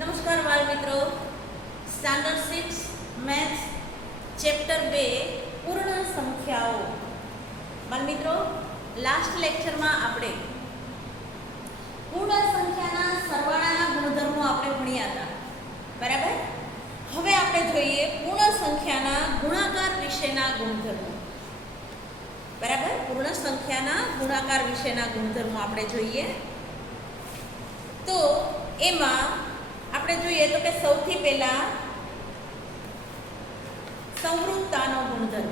નમસ્કાર બાળ મિત્રો, સ્ટાન્ડર્ડ 6 મેથ્સ ચેપ્ટર 2 પૂર્ણ સંખ્યાઓ. બાળ મિત્રો, લાસ્ટ લેક્ચરમાં આપણે પૂર્ણ સંખ્યાના સરવાળાના ગુણધર્મો આપણે ભણ્યા હતા, બરાબર. હવે આપણે જોઈએ પૂર્ણ સંખ્યાના ગુણાકાર વિશેના ગુણધર્મો, બરાબર. પૂર્ણ સંખ્યાના ગુણાકાર વિશેના ગુણધર્મો આપણે જોઈએ. તો એમાં આપણે જોઈએ તો કે સૌથી પહેલા સંવૃત્તાનો ગુણધર્મ.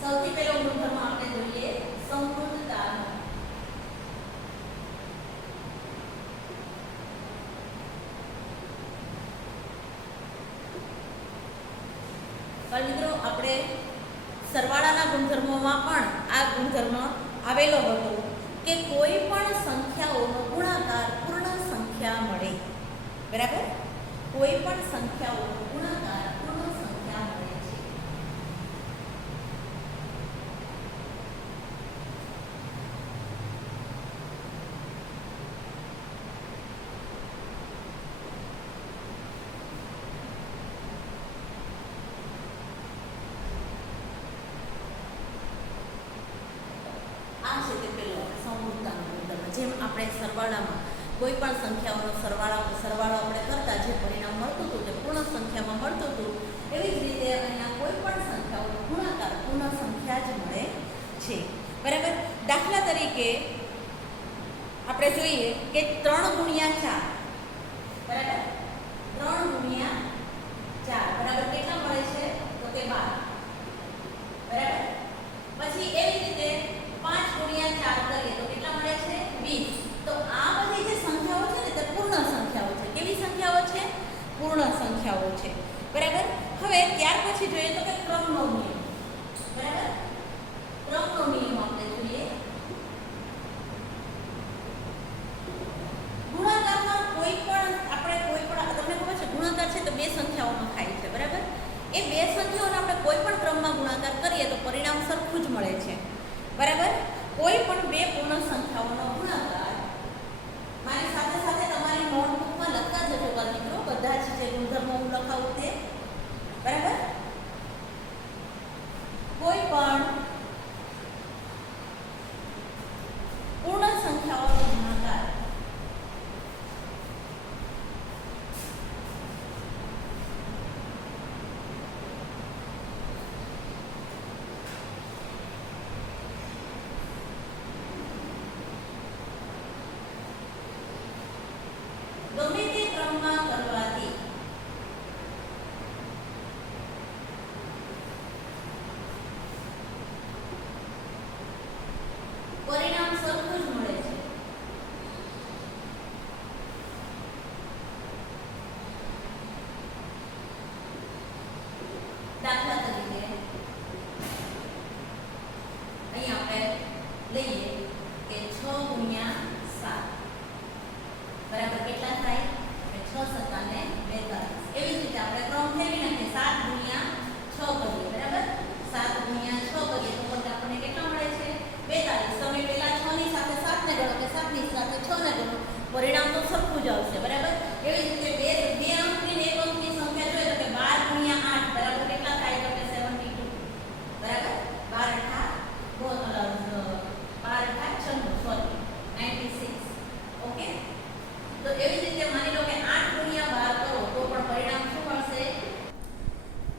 સૌથી પહેલો ગુણધર્મ આપણે જોઈએ સંવૃત્તાનો. મિત્રો, આપણે સરવાળાના ગુણધર્મોમાં પણ આ ગુણધર્મ આવેલો હતો કે કોઈ પણ સંખ્યાઓનો ગુણાકાર પૂર્ણ સંખ્યા મળે, બરાબર. કોઈ પણ સંખ્યાઓનો ગુણાકાર પૂર્ણ સંખ્યા મળે છે. આ છે તે પેલો સંવૃત્તાનો ગુણધર્મ. જેમ આપણે સરવાળામાં કોઈ પણ સંખ્યાઓનો સરવાળો આપણે કરતા જે પરિણામ મળતું હતું તે પૂર્ણ સંખ્યામાં મળતું હતું, એવી જ રીતે અહીંયા કોઈ પણ સંખ્યાઓનો ગુણાકાર પૂર્ણ સંખ્યા જ મળે છે, બરાબર. દાખલા તરીકે આપણે જોઈએ કે 3 ગુણ્યા 4, બરાબર. 3 ગુણ્યા 4 બરાબર કેટલા મળે છે? તો કે 12, બરાબર. પછી એવી રીતે 5 ગુણ્યા 4 કરીએ તો કેટલા મળે છે? 20. તો આ બધી જે સંખ્યાઓ છે ને તે પૂર્ણ સંખ્યાઓ છે. કેવી સંખ્યાઓ છે? પૂર્ણ સંખ્યાઓ છે, બરાબર. હવે ત્યાર પછી જોઈએ તો કે ક્રમનો નિયમ, બરાબર. ક્રમનો નિયમ આપણે જોઈએ. ગુણાકારમાં કોઈ પણ તમને ખબર છે ગુણાકાર છે તો બે સંખ્યાઓમાં થાય છે, બરાબર. એ બે સંખ્યાઓનો આપણે કોઈ પણ ક્રમમાં ગુણાકાર કરીએ તો પરિણામ સરખું જ મળે છે, બરાબર. કોઈ પણ બે પૂર્ણ સંખ્યાઓનો ગુણાકાર મારી સાથે સાથે તમારી નોટબુકમાં લખતા જજો બાળ મિત્રો, બધા જ જે ગુણધર્મો હું લખાવું તે, બરાબર. કોઈ પણ પૂર્ણ સંખ્યાઓનો ગુણાકાર ગમે તે ક્રમમાં કરવાથી પરિણામ સરખું જ મળે છે. દાખલા તરીકે અહીં આપણે લઈએ કે 6 ગુણ્યા 7 બરાબર કેટલા થાય? 6 સત્તાને 42. એવી જ રીતે આપણે ક્રમ ફેરવી નાખીએ. 7 ગુણ્યા 6 કરીએ, બરાબર. 7 ગુણ્યા 6 કરીએ તો પણ આપણને કેટલા મળે છે? 42. તમે પેલા 6 ની સાથે 7 ને ગણો કે 7 ની સાથે 6 ને ગણો, પરિણામ તો સરખું જ આવશે, બરાબર. એવી જ રીતે બે અંકની ને એક અંકની સંખ્યા જોઈએ તો કે 12 ગુણ્યા 8 બરાબર કેટલા થાય? તો કે 72, બરાબર. 96, ઓકે. તો એવી રીતે માની લો કે 8 ગુણ્યા 12 કરો તો પણ પરિણામ શું મળશે?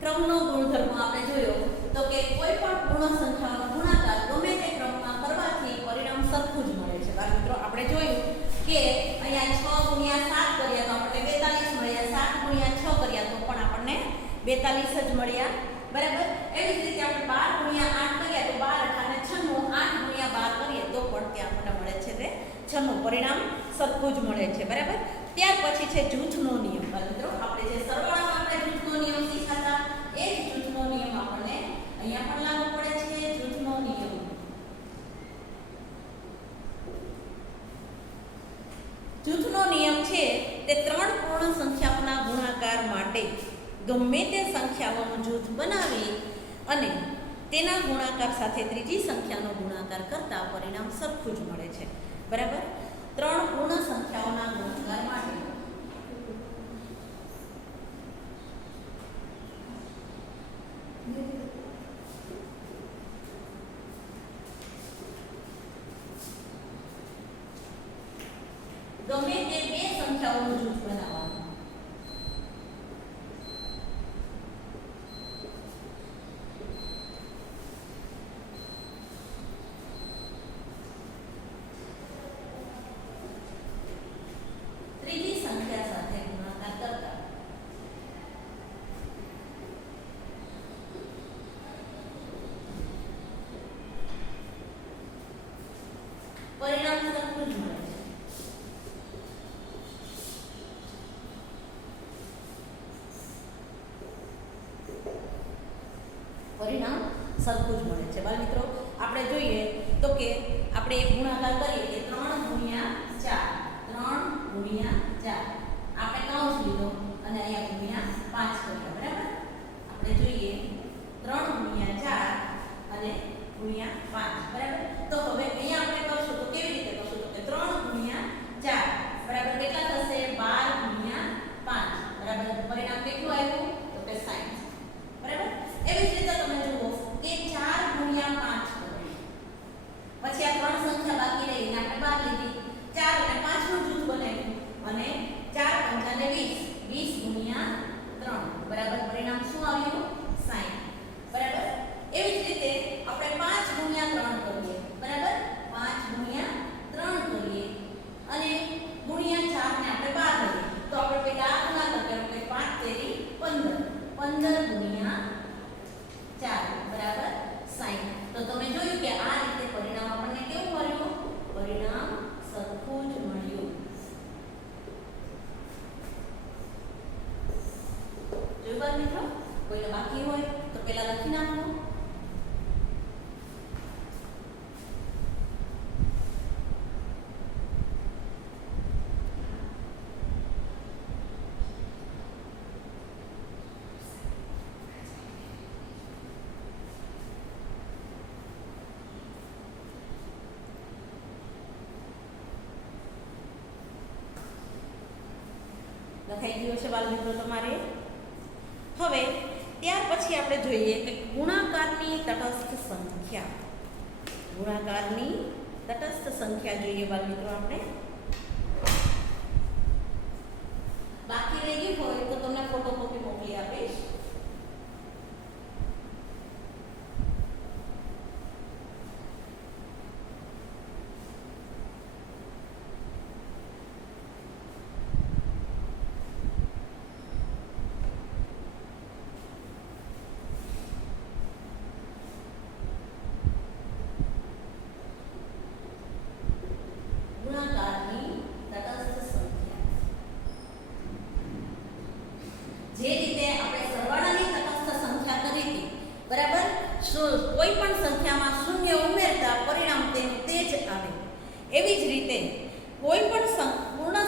ક્રમનો ગુણધર્મ આપણે જોયો તો કે કોઈ પણ પૂર્ણ સંખ્યાનો ગુણાકાર ગમે તે ક્રમમાં કરવાથી પરિણામ સરખું જ મળે છે. બાળ મિત્રો, આપણે જોયું કે અહીંયા 6 ગુણ્યા 7 કર્યા તો આપણને 42 મળ્યા, 7 ગુણ્યા 6 કર્યા તો પણ આપણને 42 જ મળ્યા, બરાબર. એવી જ રીતે આપણે 12 ગુણ્યા 8 કર્યા તો 12 × 96, 8 ગુણ્યા 12 કરીએ તો પણ ત્યાં આપણને મળે છે તે 96. પરિણામ સરખું જ મળે છે, બરાબર. ત્યાર પછી છે જૂથનો નિયમ. મિત્રો, આપણે જે સરવાળામાં આપણે જૂથનો નિયમ શીખ્યા એ જ જૂથનો નિયમ આપણને અહીંયા પણ લાગુ પડે છે. જૂથનો નિયમ જૂથનો નિયમ છે તે 3 પૂર્ણ સંખ્યાઓના ગુણાકાર માટે ગમે તે સંખ્યાઓનું જૂથ બનાવી અને તેના ગુણાકાર સાથે ત્રીજી સંખ્યાનો ગુણાકાર કરતા પરિણામ સરખું જ મળે છે, બરાબર. ત્રણ પૂર્ણ સંખ્યાઓના ગુણાકાર માટે ગમે તે બે સંખ્યાઓનું જૂથ બનાવવાનું. ત્રીજી સંખ્યા સાથે ગુણાકાર કરતા પરિણામ સરખું જ મળે છે. પરિણામ સરખું જ મળે છે. બાળ મિત્રો આપણે જોઈએ તો કે આપણે એક ગુણાકાર કરીએ કે 3 ગુણ્યા 4 3 ગુણ્યા 4 આપણે કૌંસ લીધો અને અહીંયા ગુણ્યા 5 કર્યા. બરાબર આપણે જોઈએ 3 ગુણ્યા 4 અને ગુણ્યા 5. બરાબર તો હવે અહીંયા આપણે કરશું તો કેવી રીતે કરશું તો કે 3 ગુણ્યા 4 બરાબર કેટલા થશે 12 ગુણ્યા 5. બરાબર પરિણામ કેટલું આવ્યું તો કે 60. બરાબર એવી જ રીતે તમે જુઓ કે 4 ગુણ્યા 5 કરો. પછી આ ત્રણ સંખ્યા બાકી રહી અને આપણે 12 લીધી. 4 અને 5 નું જૂથ બનાવ્યું અને 4 પંચાને 20 20 ગુણ્યા 3 બરાબર પરિણામ શું આવ્યું 60. બરાબર એવી જ રીતે આપણે 5 ગુણ્યા 3 કરીએ. બરાબર 5 ગુણ્યા 3 કરીએ અને ગુણ્યા 4 ને આપણે 12 લઈએ તો આપણે પેલા આ ગુણાકાર કરીએ કે 5 તેરી 15 15 ગુણ્યા 4 બરાબર 60. તો તમે જોયું કે આ રીતે પરિણામ આપણને કેવું મળ્યું પરિણામ સરખું જ મળ્યું. જોયું બાળ મિત્રો કોઈને બાકી હોય તો પેલા લખી નાખો. લખાઈ ગયું છે બાળ મિત્રો તમારે. હવે ત્યાર પછી આપણે જોઈએ કે ગુણાકારની તટસ્થ સંખ્યા. ગુણાકારની તટસ્થ સંખ્યા જોઈએ બાળ મિત્રો આપણે. બાકી રહી ગયું હોય તો તમને ફોટોકોપી મોકલી આપીશ. ગુણાકારની તટસ્થ સંખ્યા. જે રીતે આપણે સરવાળાની તટસ્થ સંખ્યા કરી હતી બરાબર કોઈ પણ સંખ્યામાં શૂન્ય ઉમેરતા પરિણામ તેનું તે જ આવે. એવી જ રીતે કોઈ પણ પૂર્ણ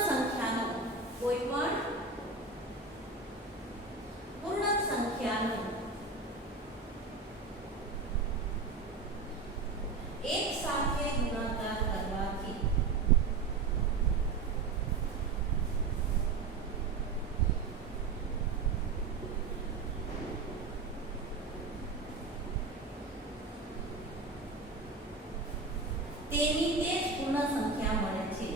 સંખ્યાનો એક સાથે ગુણાકાર કરવાથી તેની તે જ પૂર્ણ સંખ્યા મળે છે.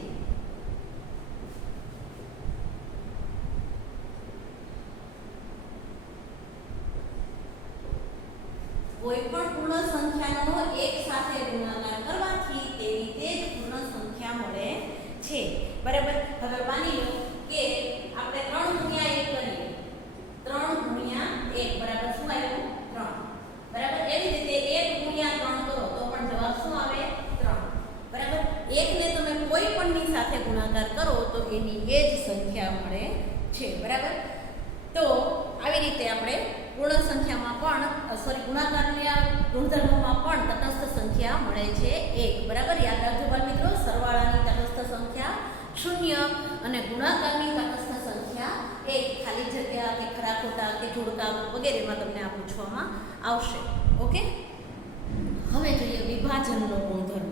કોઈ પણ પૂર્ણ સંખ્યાનો એક સાથે ગુણાકાર કરવાથી તેની તે જ પૂર્ણ સંખ્યા મળે છે. બરાબર હવે માની લો કે આપણે 3 ગુણ્યા 1 કરીએ. 3 ગુણ્યા 1 બરાબર શું આવ્યું 3. બરાબર એવી રીતે 1 ગુણ્યા 3 કરો તો પણ જવાબ શું આવે 3. બરાબર 1 ને તમે કોઈ પણની સાથે ગુણાકાર કરો તો એની એ જ સંખ્યા મળે છે. બરાબર તો આવી રીતે આપણે પૂર્ણ સંખ્યામાં પણ ગુણાકારના ગુણધર્મોમાં પણ તટસ્થ સંખ્યા મળે છે 1. બરાબર યાદ રાખજો બાળ મિત્રો સરવાળાની તટસ્થ સંખ્યા 0 અને ગુણાકારની તટસ્થ સંખ્યા 1. ખાલી જગ્યા કે ખરા ખોટા કે જોડકા વગેરેમાં તમને આ પૂછવામાં આવશે. ઓકે હવે જોઈએ વિભાજનનો ગુણધર્મ.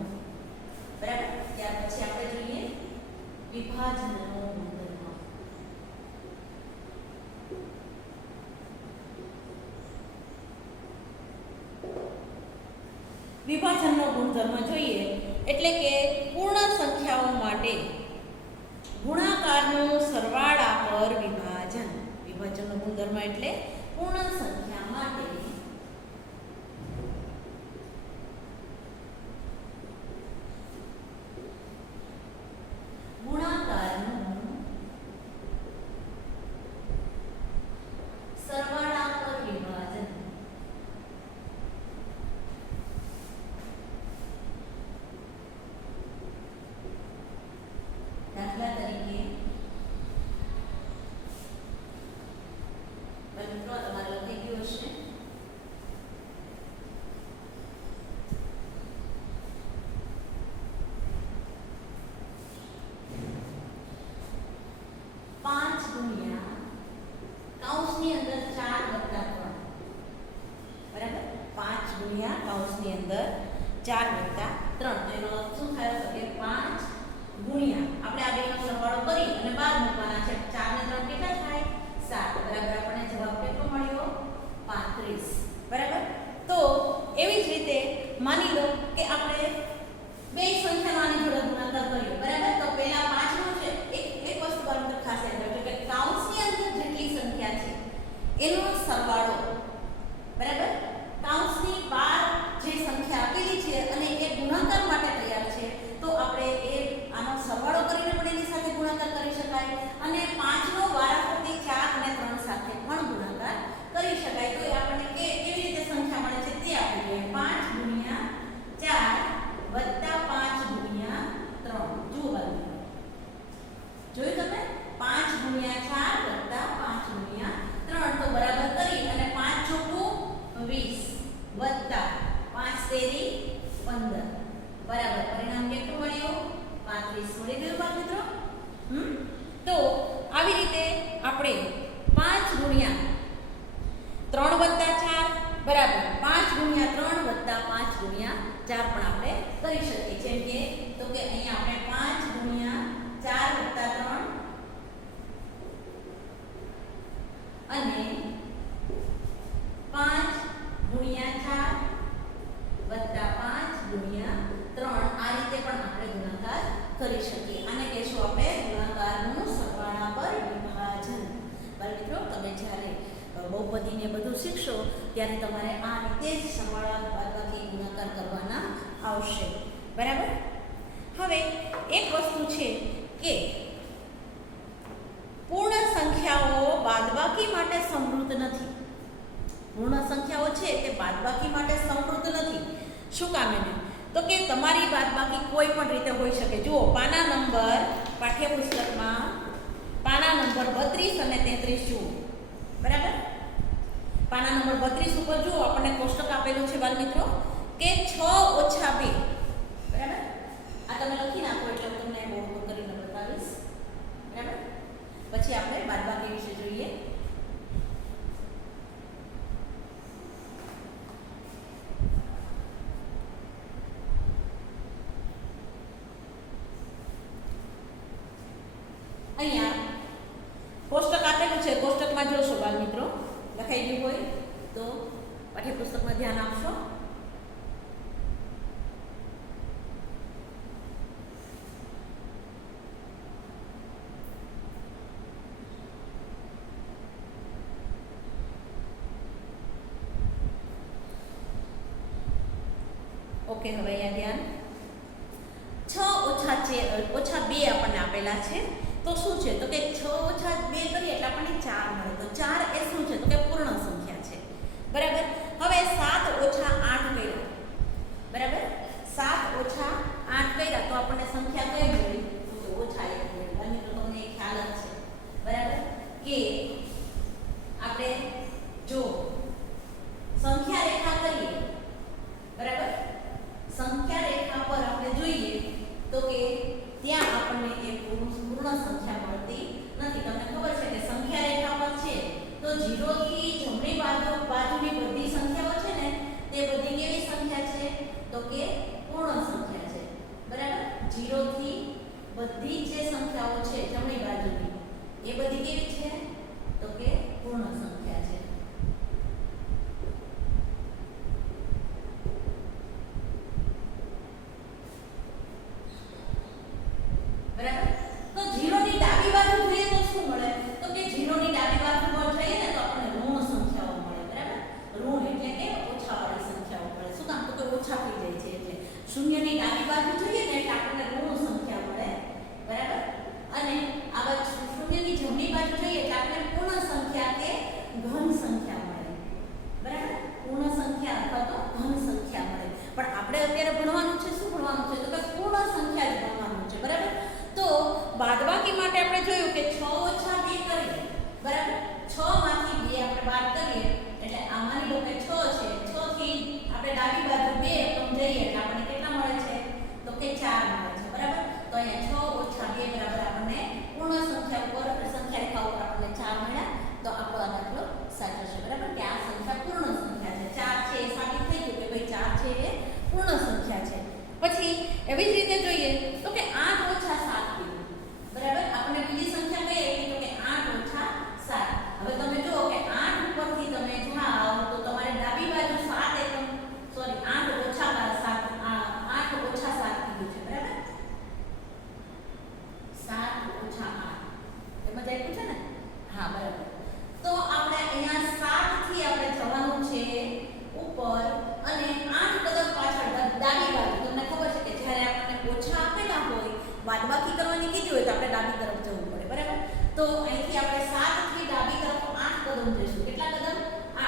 બરાબર ત્યાર પછી આપણે જોઈએ એટલે કે પૂર્ણ સંખ્યાઓ માટે ગુણાકારનું સરવાળા પર વિભાજન. વિભાજનનો ગુણધર્મ એટલે પૂર્ણ સંખ્યા માટે ગુણાકારનું સરવાળા પર વિભાજન. દાખલા તરીકે મિત્રો તમારે લખી ગયું હશે પાંચ ગુણ્યા કૌંસની અંદર 4 વત્તા 3 બરાબર. 5 ગુણ્યા કૌંસની અંદર 4 વત્તા 3 તો એનો અર્થ શું થાય તો કે 5 ગુણ્યા આપણે આ બેનો સરવાળો કરી અને 12 મૂકવાના છે. 4 ને 3 કેટલા થાય 7 બરાબર. આપણને જવાબ કેટલો મળ્યો 35 બરાબર. તો એવી જ રીતે માની લો કે આપણે બે સંખ્યાનો આની જોડે ગુણાકાર કર્યો બરાબર. તો પહેલા 5 નો છે એક વસ્તુ પર ખાસ યાદ રાખજો કે કૌંસની અંદર જેટલી સંખ્યા છે એનો સરવાળો બરાબર. કૌંસની બહાર જે સંખ્યા આપેલી છે અને એ ગુણાકાર માટે તૈયાર છે તો આપણે એ આનો સરવાળો કરીને પણ એની સાથે ગુણાકાર કરી શકાય અને 5 નો વારાફરતી 4 અને 3 સાથે પણ ગુણાકાર કરી શકાય. તો એ આપણને કેવી રીતે સંખ્યા મળે છે તે આપણે 5 ગુણ્યા 4 વત્તા 5 ગુણ્યા 3. જુઓ બાજુ જોયું તમે 5 ગુણ્યા 4 વત્તા 5 ગુણ્યા 3 તો બરાબર કરી અને 5 ચોકું 20 વત્તા 5 તેરી 15 બરાબર. પરિણામ કેટલું મળ્યું 35 મળી ગયું બાળ મિત્રો. તો આવી રીતે આપણે 5 ગુણ્યા 3 વત્તા 4 બરાબર 5 ગુણ્યા 3 વત્તા 5 ગુણ્યા 4 પણ આપણે કરી શકીએ. જેમ કે તો કે અહીંયા આપણે 5 ગુણ્યા 4 વત્તા 3 અને 5 ગુણ્યા 4 વત્તા 5 ગુણ્યા 3 આ રીતે પણ આપણે ગુણાકાર કરી શકીએ. આને કહેશું આપણે ગુણાકારનું સરવાળા પર વિભાજન. બાળ મિત્રો તમે જ્યારે બહુપદીને બધું શીખશો ત્યારે તમારે આ રીતે જ સરવાળા બાદબાકી ગુણાકાર કરવાના આવશે બરાબર. હવે એક વસ્તુ છે કે પૂર્ણ સંખ્યાઓ બાદબાકી માટે સમૃદ્ધ નથી. પૂર્ણ સંખ્યાઓ છે તે બાદબાકી માટે સમૃદ્ધ નથી. શું કામ એને તો કે તમારી બાદબાકી કોઈ પણ રીતે હોઈ શકે. જુઓ પાના નંબર પાઠ્યપુસ્તકમાં પાના નંબર 32 અને 33 જુઓ બરાબર. પાના નંબર 32 ઉપર જુઓ આપણને કોષ્ટક આપેલું છે બાળ મિત્રો કે 6 ઓછા 2 બરાબર. આ તમે લખી નાખો એટલે હું તમને બોર્ડ કરીને બતાવીશ બરાબર. પછી આપણે બાદબાકી વિશે જોઈએ. અહીંયા કોષ્ટક આપેલું છે. કોષ્ટકમાં જોશો બાળ મિત્રો લખાઈ ગયું હોય તો પાઠ્યપુસ્તકમાં ધ્યાન આપશો. ઓકે હવે અહીંયા ધ્યાન 6 ઓછા 2 આપણને આપેલા છે. તો શું છે તો કે 6 ઓછા 2 કરીએ એટલે આપણને 4 મળે. તો 4 એ શું છે તો કે પૂર્ણ સંખ્યા છે બરાબર. હવે 7 ઓછા 8 કર્યા બરાબર. 7 ઓછા 8 કર્યા તો આપણને સંખ્યા કઈ મળી તો કે ઓછા 1 મળી. અને તો તમને એક ખ્યાલ જ છે બરાબર કે આપણે જો સંખ્યા રેખા કરીએ બરાબર. સંખ્યા રેખા પર આપણે જોઈએ તો કે ત્યાં આપણને એક પૂર્ણ સંખ્યા મળતી નથી. તમને ખબર છે કે સંખ્યા રેખા પર છે તો 0 થી જમણી બાજુની બધી સંખ્યાઓ છે ને તે બધી કેવી સંખ્યા છે તો કે પૂર્ણ સંખ્યા છે બરાબર. 0 થી બધી જે સંખ્યાઓ છે જમણી બાજુની એ બધી કેવી છે તો કે પૂર્ણ સંખ્યા છે. ડાબી બાજુ જોઈએ ને એટલે આપણને ઋણ સંખ્યા મળે, બરાબર. અને આ બાજુ શૂન્યની જમણી બાજુ જોઈએ એટલે આપણને પૂર્ણ સંખ્યા કે ઘન સંખ્યા મળે, બરાબર. પૂર્ણ સંખ્યા અથવા તો ઘન સંખ્યા મળે. પણ આપણે અત્યારે ભણવાનું છે, શું ભણવાનું છે? તો કે પૂર્ણ સંખ્યા જ ભણવાનું છે, બરાબર. તો બાદબાકી માટે આપણે જોયું કે 6 ઓછા 2 કરીએ, બરાબર. 6 માંથી 2 આપણે બાદ કરીએ એટલે આ માની લો કે 6 છે. 6 થી આપણે ડાબી બાજુ 2 એકમ જઈએ એટલે આપણને કેટલા મળે છે? તો કે 4 મળે છે, બરાબર. તો અહીંયા 6 ઓછા 2 બરાબર આપણને પૂર્ણ સંખ્યા ઉપર સંખ્યા રેખા ઉપર આપણને 4 મળ્યા. તો આપણો આ દાખલો સાચો છે, બરાબર. કે આ સંખ્યા પૂર્ણ સંખ્યા છે. 4 છે એ સાબિત થઈ ગયું કે ભાઈ 4 છે એ પૂર્ણ સંખ્યા છે. પછી એવી જ રીતે જોઈએ તો કે 8 ઓછા 7 કીધું, બરાબર. આપણે બીજી સંખ્યા કઈ આવી તો કે 8 ઓછા 7. હવે તમે જુઓ કે 8 ઉપરથી તમે જાઓ તો તમારે ડાબી બાજુ 7 એકમ સોરી 8 ઓછા 7 8 ઓછા 7 કીધું છે, બરાબર. 7 ઓછા 8 એમાં જ આપ્યું છે ને? હા, બરાબર. તો આપણે અહીંયા 7 થી આપણે જવાનું છે ઉપર અને 8 કદમ પાછળ ડાબી બાજુ. તમને ખબર છે કે જ્યારે આપણને ઓછા આપેલા હોય, બાદબાકી કરવાની કીધી હોય તો આપણે ડાબી તરફ જવું પડે, બરાબર. તો અહીંથી આપણે 7 થી ડાબી તરફ 8 કદમ જઈશું. કેટલા કદમ?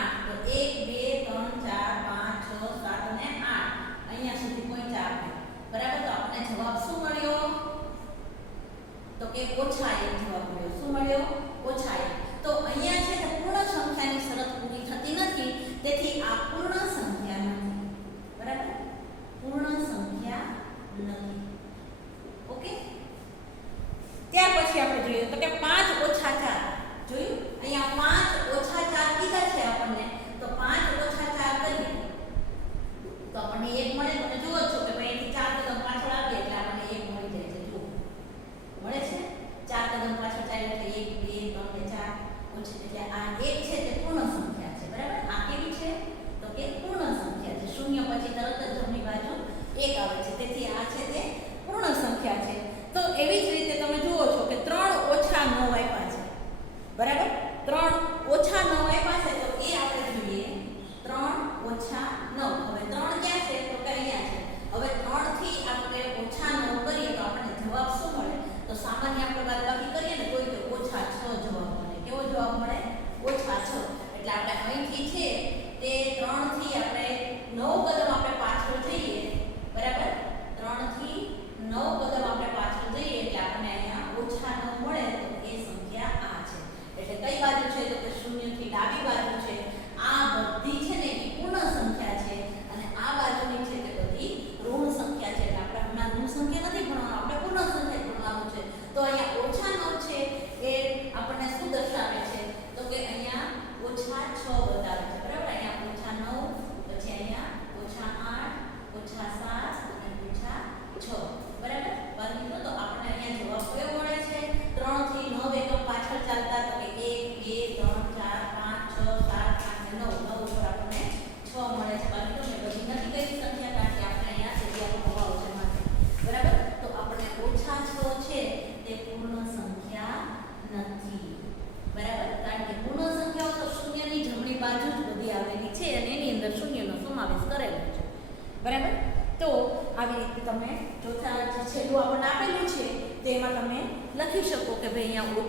8. તો 1 2 3 4 5 6 7 અને 8 અહીંયા સુધી પહોંચ્યા આપણે, બરાબર. તો આપણને જવાબ શું મળ્યો? તો કે ઓછા 1 જવાબ મળ્યો. શું મળ્યો? ઓછા 1. તો અહીંયા છે કે પૂર્ણ સંખ્યાની શરત પૂરી થતી નથી, તેથી આ પૂર્ણ સંખ્યા નથી, બરાબર. પૂર્ણ સંખ્યા નથી. ઓકે. ત્યાર પછી આપણે જોઈએ તો કે 5 ઓછા 4 જોયું. અહીંયા 5 ઓછા 4 કીધા છે આપણને. તો 5 ઓછા 4 કરીએ તો આપણને 1 મળે. તમે જુઓ છો કે ભાઈ અહીંથી 4 કદમ પાછળ આવીએ એટલે આપણને 1 મળી જાય છે. જુઓ મળે છે. 4 કદમ પાછળ ચાલે એટલે 1 2 3 4 ઓછી એટલે આ 1 છે તે પૂર્ણ સંખ્યા છે, બરાબર. આ કેવી છે? તો કે પૂર્ણ સંખ્યા છે. શૂન્ય પછી તરત જ જમણી બાજુ 1 આવે છે, તેથી આ છે તે પૂર્ણ સંખ્યા છે. તો એવી જ રીતે તમે જુઓ છો કે 3 ઓછા 9 આપ્યા છે, બરાબર. 3 ઓછા 9 આપ્યા છે તો એ આપણે જોઈએ 3 ઓછા 9. હવે 3 ક્યાં છે? તો કે અહીંયા છે. હવે 3 થી આપણે ઓછા 9 કરીએ તો આપણને જવાબ શું મળે? તો સામાન્ય આપણે બાદબાકી કરીએ ને તોય તો ઓછા 6 જવાબ મળે. કેવો જવાબ મળે? ઓછા 6. એટલે આપણે અહીંથી છે તે 3 થી આપણે 9 કદમ આપણે પાછળ જઈએ, બરાબર. 3 થી 9 કદમ આપણે પાછળ જઈએ એટલે આપણને અહીંયા ઓછા 9 મળે. તો એ સંખ્યા આ છે. એટલે કઈ બાજુ છે? તો કે 0 થી ડાબી બાજુ છે. આ બધી છે ને એ પૂર્ણ સંખ્યા છે અને આ બાજુની છે તે બધી ઋણ સંખ્યા છે. એટલે આપણે હમણાં ઋણ સંખ્યા નથી ભણવાનું, આપણે પૂર્ણ સંખ્યા ભણવાનું છે. તો અહીંયા ઓછા 9 છે એ આપણને શું દર્શાવે છે? તો કે અહીંયા ઓછા 6 બતાવે છે, બરાબર. અહીંયા ઓછા 9 પછી અહીંયા ઓછા 8 ઓછા 7 અને ઓછા 6, બરાબર. બાકી તો આપણને અહીંયા જવાબ કયો મળે છે? 3 થી 9 એકમ પાછળ ચાલતા તો કે 1 2 3 4 5 6 7 8 અને 9 ઉપર આપણને 6 મળે છે. બાકી તો મેં બધી નથી કઈ સંખ્યા કારણ કે આપણે અહીંયા જગ્યાનો અભાવ છે માટે, બરાબર. તો આપણે ઓછા 6 છે તે પૂર્ણ સંખ્યા નથી, બરાબર. કારણ કે પૂર્ણ સંખ્યાઓ તો શૂન્યની જમણી બાજુ જ બધી આવેલી છે અને એની અંદર શૂન્યનો સમાવેશ કરેલો છે, બરાબર. તો આવી રીતે તમે ચોથા જે છેલ્લું આપણને આપેલું છે તેમાં તમે લખી શકો કે ભાઈ અહીંયા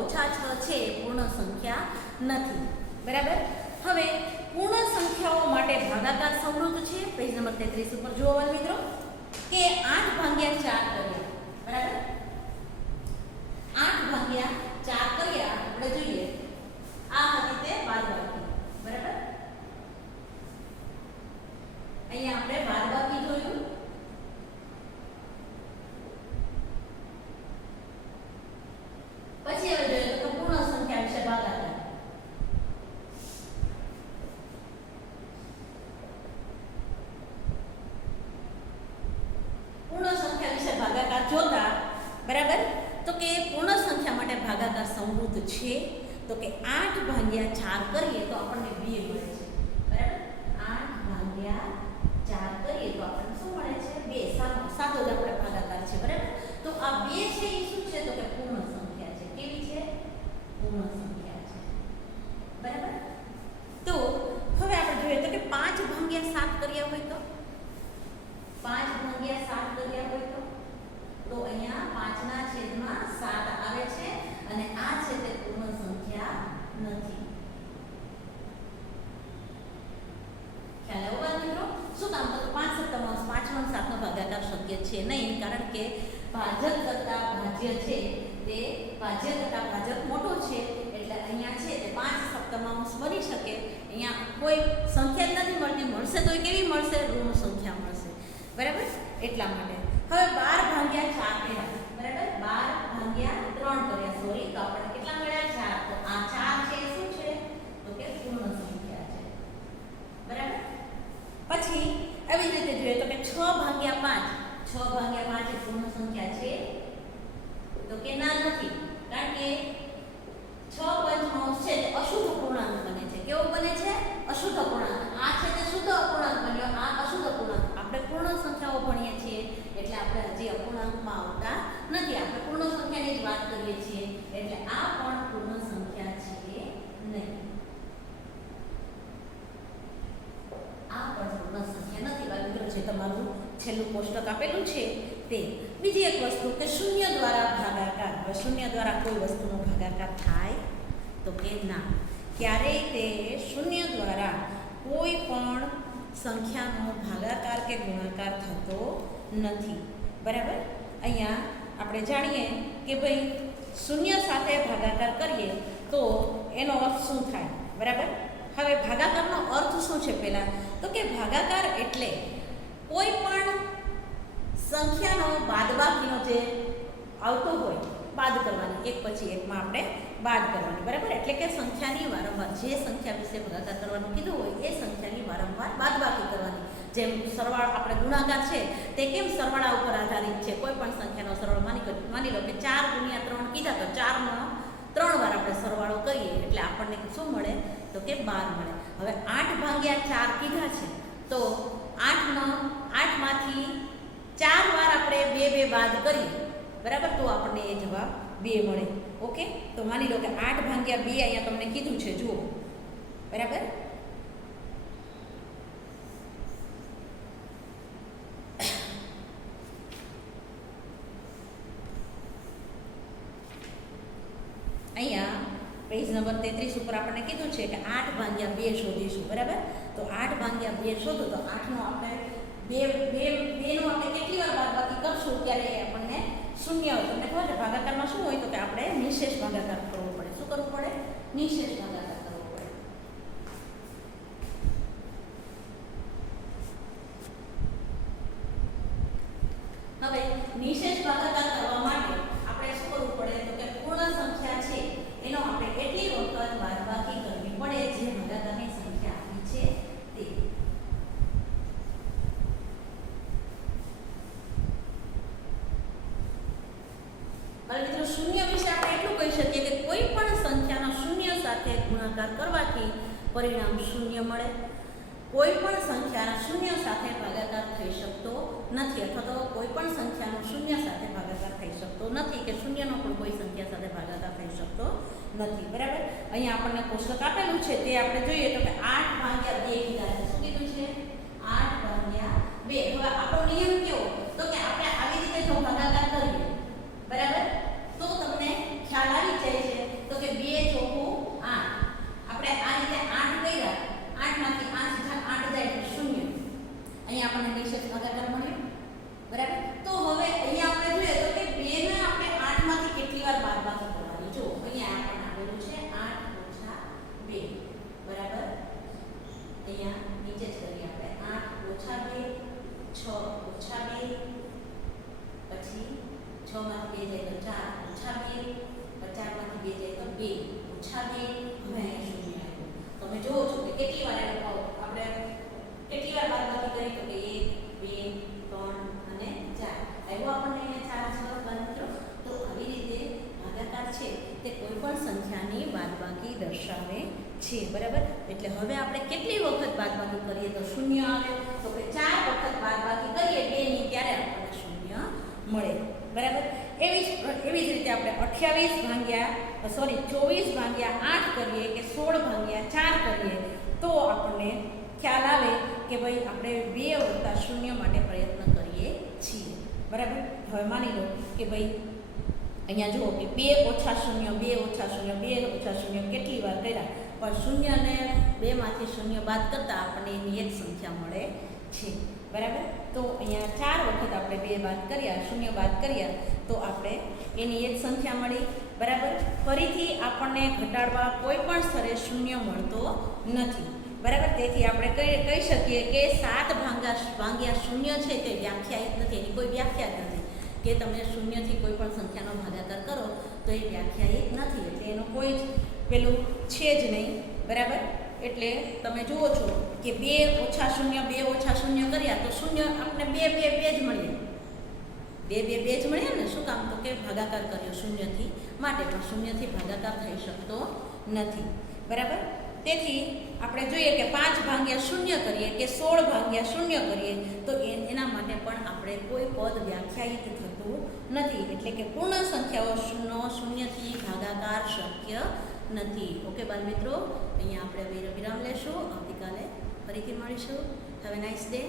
ઓછા 6 છે એ પૂર્ણ સંખ્યા નથી, બરાબર. હવે પૂર્ણ સંખ્યાઓ માટે ભાગાકાર સમૃદ્ધ છે. પેજ નંબર 33 ઉપર જુઓ વાલ મિત્રો કે 8 ભાગ્યા 4 કરીએ, બરાબર. 8 ભાગ્યા 4 કર્યા આપણે જોઈએ આ હતી તે બાદબાકી, બરાબર. અહીંયા આપણે બાદબાકી જોયું. પછી હવે જોઈએ તો પૂર્ણ સંખ્યા વિશે ભાગાકાર. પૂર્ણ સંખ્યા વિશે ભાગાકાર જોતા, બરાબર. તો કે પૂર્ણ સંખ્યા માટે ભાગાકાર સમૃદ્ધ છે. તો કે 8 ભાગ્યા 4 કરીએ તો આપણને 2 મળે છે, બરાબર. 8 ભાગ્યા 4 કરીએ તો આપણને શું મળે છે? 2. સાદો જ આપણે ભાગાકાર છે, બરાબર. તો આ 2 છે એ શું છે? તો કે પૂર્ણ સંખ્યા છે. કેવી છે? પૂર્ણ સંખ્યા છે, બરાબર. તો હવે આપણે જોઈએ તો કે 5 ભાગ્યા 7 કર્યા હોય તો 5 ભાગ્યા 7 છીએ નહીં, કારણ કે ભાજક કરતાં ભાજ્ય છે તે ભાજ્ય કરતાં ભાજક મોટો છે, એટલે અહીંયા છે તે 5 સપ્તમાંશ બની શકે. અહીંયા કોઈ સંખ્યા જ નથી મળતી, મળશે તો કેવી મળશે? ઋણ સંખ્યા મળશે. બરાબર, એટલા માટે હવે 12 ભાગ્યા 4 કર્યા. બરાબર, 12 ભાગ્યા 3 કર્યા, સોરી, તો આપણે કેટલા મળ્યા? 4. તો આ 4 છે શું છે? તો કે પૂર્ણ સંખ્યા છે. બરાબર, પછી આવી રીતે જોઈએ તો કે 6 ભાગ્યા 5. 6 ભાગ્યા 5 એ પૂર્ણ સંખ્યા છે? તો કે ના, નથી, કારણ કે 6 પંચમાંશ છે તે અશુદ્ધ પૂર્ણાંક બને છે. કેવો બને છે? અશુદ્ધ પૂર્ણાંક. આ છે તે શુદ્ધ અપૂર્ણાંક બન્યો, આ અશુદ્ધ પૂર્ણાંક. આપણે પૂર્ણ સંખ્યાઓ ભણીએ છીએ એટલે આપણે હજી અપૂર્ણાંકમાં આવતા નથી, આપણે પૂર્ણ સંખ્યાની જ વાત કરીએ છીએ, એટલે આ પણ પૂર્ણ સંખ્યા છે નહીં. આ પણ પૂર્ણ સંખ્યા નથી. બાકી મિત્રો જે તમારું છેલ્લું કોષ્ટક આપેલું છે તે. બીજી એક વસ્તુ કે શૂન્ય દ્વારા ભાગાકાર. હવે શૂન્ય દ્વારા કોઈ વસ્તુનો ભાગાકાર થાય? તો કે ના, ક્યારેય તે શૂન્ય દ્વારા કોઈ પણ સંખ્યાનો ભાગાકાર કે ગુણાકાર થતો નથી. બરાબર, અહીંયા આપણે જાણીએ કે ભાઈ શૂન્ય સાથે ભાગાકાર કરીએ તો એનો અર્થ શું થાય? બરાબર, હવે ભાગાકારનો અર્થ શું છે પહેલાં? તો કે ભાગાકાર એટલે કોઈ પણ સંખ્યાનો બાદબાકીનો જે આવતો હોય, બાદ કરવાની, એક પછી એકમાં આપણે બાદ કરવાની. બરાબર, એટલે કે સંખ્યાની વારંવાર જે સંખ્યા વિશે ભાગાકાર કરવાનું કીધું હોય એ સંખ્યાની વારંવાર બાદબાકી કરવાની. જેમ સરવાળો, આપણે ગુણાકાર છે તે કેમ સરવાળા ઉપર આધારિત છે? કોઈ પણ સંખ્યાનો સરવાળો માની લો કે 4 ગુણ્યા 3 કીધા, તો 4નો 3 વાર આપણે સરવાળો કરીએ એટલે આપણને શું મળે? તો કે 12 મળે. હવે 8 ભાગ્યા 4 કીધા છે, તો 8 માંથી 4 વાર આપણે 2 બાદ કરીએ. બરાબર, તો આપણને એ જવાબ 2 મળે. ઓકે, તો માની લો કે 8 ભાગ્યા 2 અહીંયા તમને કીધું છે, જુઓ. બરાબર, અહીંયા પેજ નંબર 33 ઉપર આપણને કીધું છે કે 8 ભાગ્યા 2 શોધીશું. બરાબર, તો 8 ભાગ્યા 2 શોધો તો 8નો આપણે 2 નો આપણે કેટલી વાર બાદબાકી કરશું ત્યારે આપણને શૂન્ય હોય. તમને ખબર છે ભાગાકારમાં શું હોય? તો કે આપણે નિશેષ ભાગાકાર કરવો પડે. શું કરવું પડે? નિશેષ ભાગાકાર કરવો પડે. હવે નિશેષ ભાગાકાર કરવા માટે આપણે શું કરવું પડે? તો કે પૂર્ણ સંખ્યા છે એનો આપણે કેટલી વખત બાદબાકી કરવી પડે જે ભાગાકારની સંખ્યા આપી છે તે. મિત્રો શૂન્ય વિશે આપણે એટલું કહી શકીએ કે કોઈ પણ સંખ્યાનો શૂન્ય સાથે ગુણાકાર કરવાથી પરિણામ શૂન્ય મળે. કોઈ પણ સંખ્યાના શૂન્ય સાથે ભાગાકાર થઈ શકતો નથી, અથવા તો કોઈ પણ સંખ્યાનો શૂન્ય સાથે ભાગાકાર થઈ શકતો નથી, કે શૂન્યનો પણ કોઈ સંખ્યા સાથે ભાગાકાર થઈ શકતો નથી. બરાબર, અહીંયા આપણને કોષ્ટક આપેલું છે તે આપણે જોઈએ તો કે 8 ભાગ્યા 2 કીધા છે. શું કીધું છે? 8 ભાગ્યા 2. હવે આપણો નિયમ કેવો? તો કે આપણે આવી રીતે જો ભાગાકાર કરીએ, બરાબર, તો તમને ખ્યાલ આવી જાય છે તો કે 2 ચોકું 8. આપણે આ રીતે 8 કર્યા, 8 માંથી 8 જાય તો 0. અહીંયા આપણને નિશેષ ભાગાકાર મળ્યો. બરાબર, તો હવે અહીંયા આપણે જોઈએ તો કે 2 ને આપણે 8 માંથી કેટલી વાર બાદબાકી કરવાની? જો અહીંયા આપણને આપેલું છે 8 - 2. બરાબર, અહીંયા નીચે જ કરીએ આપણે 8 - 2, 6 - 2, પછી 6 માંથી 2 જાય તો 4 - 2, 4 માંથી 2 જાય તો 2 - 2. હવે અહીંયા શૂન્ય આવ્યું. તમે જોવો છો કે કેટલી વાર આપણે કેટલી વાર બાદબાકી કરી? તો કે 1, 2, 3 અને 4 આવ્યો આપણને અહીંયા 4 જવાબ મિત્રો. તો આવી રીતે ભાગાકાર છે તે કોઈ પણ સંખ્યાની બાદબાકી દર્શાવે છે. બરાબર, એટલે હવે આપણે કેટલી વખત બાદબાકી કરીએ તો શૂન્ય આવે? તો કે 4 વખત બાદબાકી કરીએ 2 ની ત્યારે આપણને શૂન્ય મળે. બરાબર, એવી જ રીતે આપણે 24 ભાગ્યા 8 કરીએ કે 16 ભાગ્યા 4 કરીએ તો આપણને ખ્યાલ આવે કે ભાઈ આપણે 2 + 0 માટે પ્રયત્ન કરીએ છીએ. બરાબર, હવે માની લો કે ભાઈ અહીંયા જુઓ કે 2 - 0, 2 - 0, 2 - 0 કેટલી વાર કર્યા, પણ 0 ને 2 માંથી 0 બાદ કરતાં આપણને એની એક સંખ્યા મળે છે. બરાબર. તો અહીંયા 4 વખત આપણે 2 બાદ કર્યા, શૂન્ય બાદ કર્યા તો આપણે એની એ જ સંખ્યા મળી. બરાબર. ફરીથી આપણને ઘટાડવા કોઈ પણ સ્તરે શૂન્ય મળતો નથી. બરાબર. તેથી આપણે કહી શકીએ કે 7 ભાગ્યા શૂન્ય છે તે વ્યાખ્યાયિત નથી, એની કોઈ વ્યાખ્યા જ નથી કે તમે શૂન્યથી કોઈ પણ સંખ્યાનો ભાગાકાર કરો તો એ વ્યાખ્યાયિત નથી, એટલે એનું કોઈ જ પેલું છે જ નહીં. બરાબર. એટલે તમે જુઓ છો કે 2 ઓછા શૂન્ય 2 ઓછા શૂન્ય કર્યા તો શૂન્ય આપણે 2 જ મળીએ, 2 જ મળીએ ને. શું કામ? તો કે ભાગાકાર કર્યો શૂન્યથી, માટે પણ શૂન્યથી ભાગાકાર થઈ શકતો નથી. બરાબર. તેથી આપણે જોઈએ કે 5 ભાગ્યા શૂન્ય કરીએ કે 16 ભાગ્યા શૂન્ય કરીએ તો એના માટે પણ આપણે કોઈ પદ વ્યાખ્યાયિત થતું નથી, એટલે કે પૂર્ણ સંખ્યાઓનો શૂન્યથી ભાગાકાર શક્ય નથી. ઓકે બાળ મિત્રો, અહીંયા આપણે વિરામ લેશું. આવતીકાલે ફરીથી મળીશું. Have a nice day.